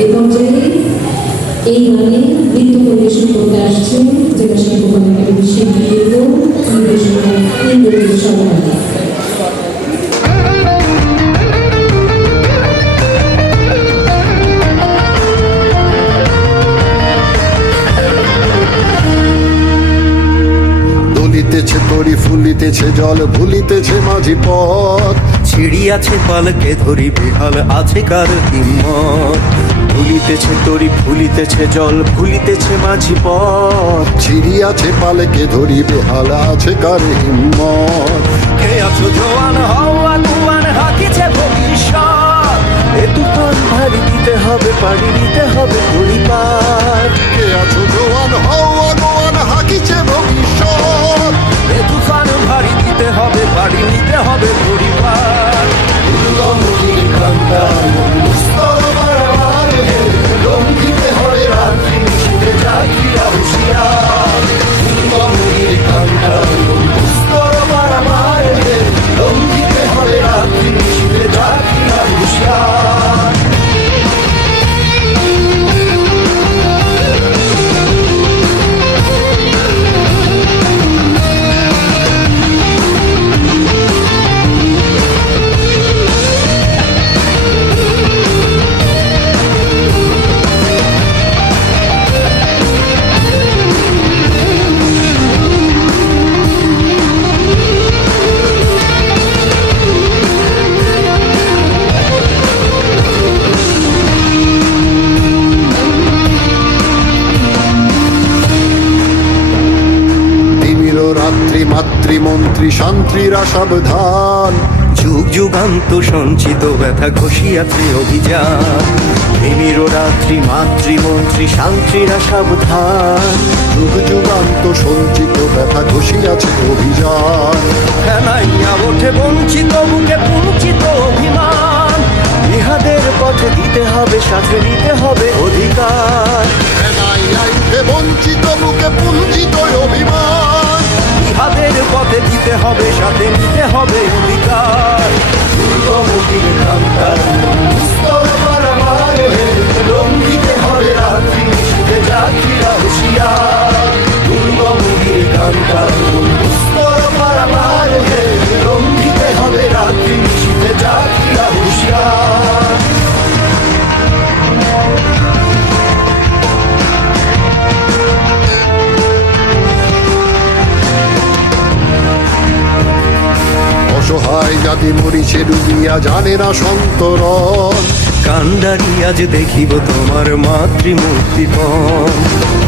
এই পর্যায়ে এই গানে নৃত্য পরিবেশন করতে আসছেন জেলা শিল্পকলা একাডেমির শিল্পী নির্দেশনা ইন্দ্রজিৎ সরকার। ফুলিতেছে তরি ফুলিতেছে জল ভুলিতেছে মাঝি পথ, ছিড়িয়াছে পালকে ধরি বেহাল আছে কার হিম্মত। ভুলিতেছে তরি ফুলিতেছে জল ভুলিতেছে মাঝি পথ, ছিড়িয়াছে পালকে ধরি বেহাল আছে কার হিম্মত। কে আছো জোয়ান হওয়া কুয়ান হাকিছে ভবিষ্যৎ, এ তুফান ভারী দিতে হবে পাড়ি দিতে হবে পরিবার। কে আছো জোয়ান হওয়া গোয়ান হাকিছে ভবিষ্যৎ, এ তুফান ভারী দিতে হবে পাড়ি নিতে হবে পরিবার। দুর্গমুখীর কান্তার স্তর বারবার লঙ্ঘিতে হয় রাত্রি নিশীথে জাগিয়া হুঁশিয়ার। দুর্গমুখীর কান্তার স্তর বারবার লঙ্ঘিতে হয় রাত্রি নিশীথে জাগিয়া হুঁশিয়ার। রাত্রি মাতৃমন্ত্রী শান্তিরা সাবধান, যুগ যুগান্ত সঞ্চিত ব্যথা ঘষিয়াছে অভিযান। প্রেমীর রাত্রি মাতৃমন্ত্রী শান্তিরা সাবধান, যুগ যুগান্ত সঞ্চিত ব্যথা ঘষিয়াছে অভিযান। ফেনাইয়া ওঠে বঞ্চিত বুকে পুঞ্চিত অভিমান, ইহাদের পথে দিতে হবে সাথে নিতে হবে অধিকার। ফেনাইয়া উঠে বঞ্চিত বুকে পুঞ্জিত অভিমান, ইহাদের পথে দিতে হবে সাথে নিতে হবে অধিকার। দুর্গমুখীর কান্তার স্তর বারবার লঙ্ঘিতে হবে রাত্রি নিশীথে জাগিয়া হুঁশিয়ার। দুর্গমুখীর কান্তার স্তর বারবার লঙ্ঘিতে হবে রাত্রি নিশীথে জাগিয়া হুঁশিয়ার। অসহায় জাতি মরিছে ডুবিয়া জানে না সন্তরণ, কান্ডারি আজ দেখিব তোমার মাতৃমূর্তিপণ।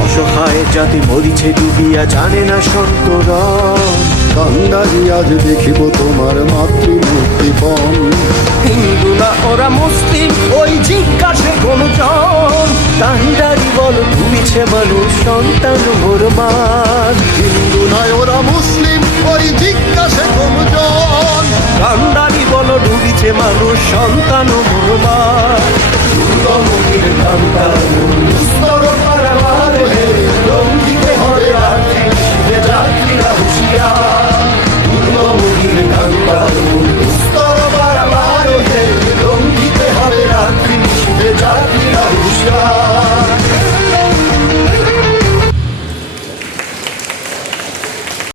অসহায় জাতি মরিছে ডুবিয়া জানে না সন্তরণ, কান্দারি আজ দেখিব তোমার মাতৃমূর্তিপণ। হিন্দু না ওরা মুসলিম ওই জিজ্ঞাসে কোন জন, কান্ডারি বল ডুবিছে মানুষ সন্তান মোরমান। হিন্দু নয় ওরা মুসলিম ওই জিজ্ঞাসে কোনজন, কান্ডারি বল ডুবিছে মানুষ সন্তান মোরমান। দুর্গমুখীর কান্তার